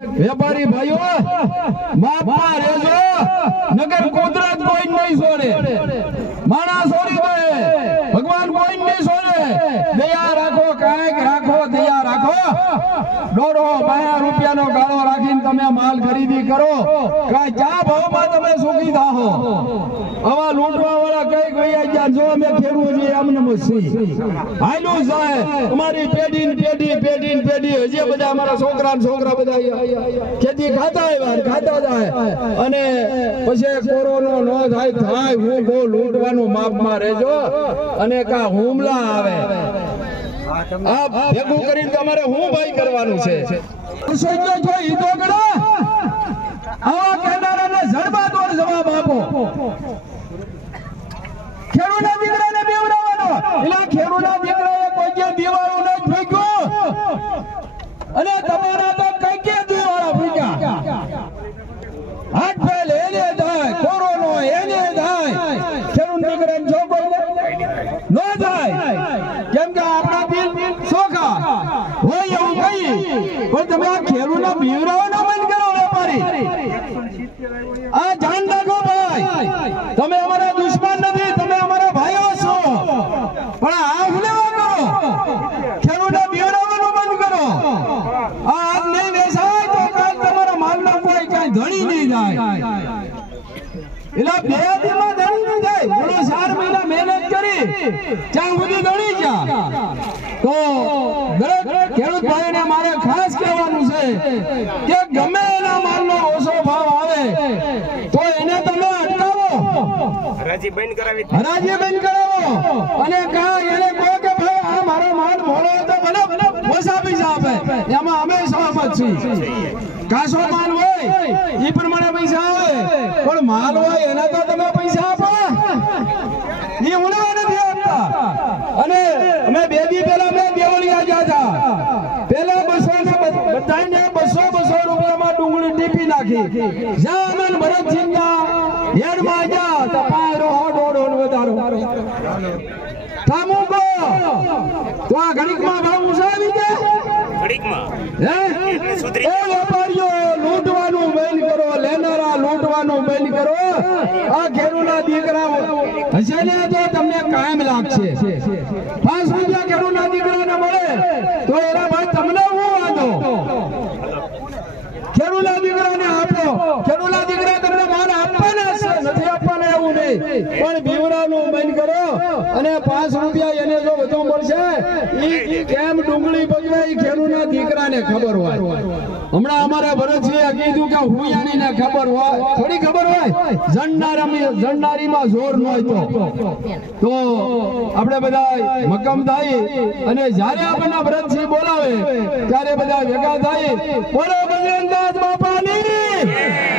વેપારી ભાઈઓ માપમાં રહેજો. નગર કુદરત કોઈ નહીં છોડે માણસ છોડી દે ભગવાન કોઈ નહીં છોડે દયા રાખો કાંઈક રાખો ગાળો રાખીને તમે માલ ખરીદી કરો. કાંઈ ચા ભાવમાં તમે સુખી આવા લૂંટવા વાળા કઈ ગયા હાલ્યું જાય અમારી પેઢી પેઢી પેઢી પેઢી. હજી બધા અમારા છોકરા છોકરા બધા ખેતી ખાતા ખાતા જાય. અને પછી કોરોનો નો થાય થાય, હું બહુ લૂંટવાનું માપમાં રહેજો. અને કા હુમલા આવે. આ ભેગું કરીને તમારે હું ભાઈ કરવાનું છે? આવા કહેનારાને જડબા દોર જવાબ આપો. ખેડૂતના દીકરાને બેવડાવવાનો. એટલે ખેડૂતના દીકરાએ કોઈ જે દિવાળું નહીં ફૂંક્યું અને તમારા તો કઈ કે દિવાળા ફૂંક્યા હાથ ફેલ એને થાય કોરોનો એને થાય ખેડૂત દીકરાને છોકરો ન થાય કેમ કે આપણા દિલ ચોખા હોય એવું કઈ પણ તમે આ ખેડૂતના બીવડાવવાનો બંધ કરો વેપારી. આ જાન રાખો ભાઈ. તમે અમારા દુશ્મન નથી, તમે અમારા ભાઈઓ છો. પણ આ કરો ખેડૂતને બીવડાવવાનું બંધ કરો. આ આજ નહીં વેસાય તો કાલ તમારા માલનો કોઈ કાંઈ ધણી નહીં જાય. એટલે બે દીમાં દળી જાય. બોલો ચાર મહિના મહેનત કરી ત્યાં સુધી દળી ગયા. તો દરેક ખેડૂત ભાઈને મારે ખાસ કહેવાનું છે કે ગમે એના માલનો ઓછો ભાવ આવે તો એને તમે અટકાવો. હરાજી બંધ કરાવી. હરાજી બંધ કરાવો. અને કા એને કહો કે ભાઈ આ મારો માન મોડો હતો મને પૈસા આપે એમાં અમે સહમત છીએ. કાસો માલ હોય એ પ્રમાણે પૈસા આવે. પણ માલ હોય, એના તો તમે પૈસા આપો. એ ઉડવા નથી આપતા. અને અમે બે દી પહેલા મેં દેવળિયા ગયા હતા. પેલા બસો બધાને બસો બસો રૂપિયામાં ડુંગળી ટીપી નાખી. જ્યાં આનંદ ભરતસિંહ ના હેડમાં જા. તપાયરો હો દોડો. ને વધારો ઠામુકો તો આ ભાવ હે? એ વેપારીઓ લૂંટવાનું બંધ કરો લેનારા લૂંટવાનું બંધ કરો. આ ખેડૂતના દીકરા હશે ને તો તમને કાયમ લાગશે. પાંચ રૂપિયા ખેડૂતના દીકરાને મળે તો એના ભાઈ તમને હું વાંધો ખેડૂતના દીકરાને આપો ખેડૂતના દીકરા તમને માન આપવાના છે નથી આપવાના એવું નહીં પણ બીવરાનું બંધ કરો અને પાંચ રૂપિયા એને જો વધુ મળશે કેમ ડુંગળી બગડે ઈ ખેડૂતના દીકરાને ખબર હોય. હમણાં અમારા ભરતસિંહે હુયાણીને ખબર હોય. થોડી ખબર હોય? જણનારામાં જણનારીમાં જોર ન હોય તો. આપણે બધા મક્કમ થાય અને જ્યારે આપણને ભરતસિંહ બોલાવે, ત્યારે બધા ભેગા થાય. બોલો બજરંગદાસ બાપાની?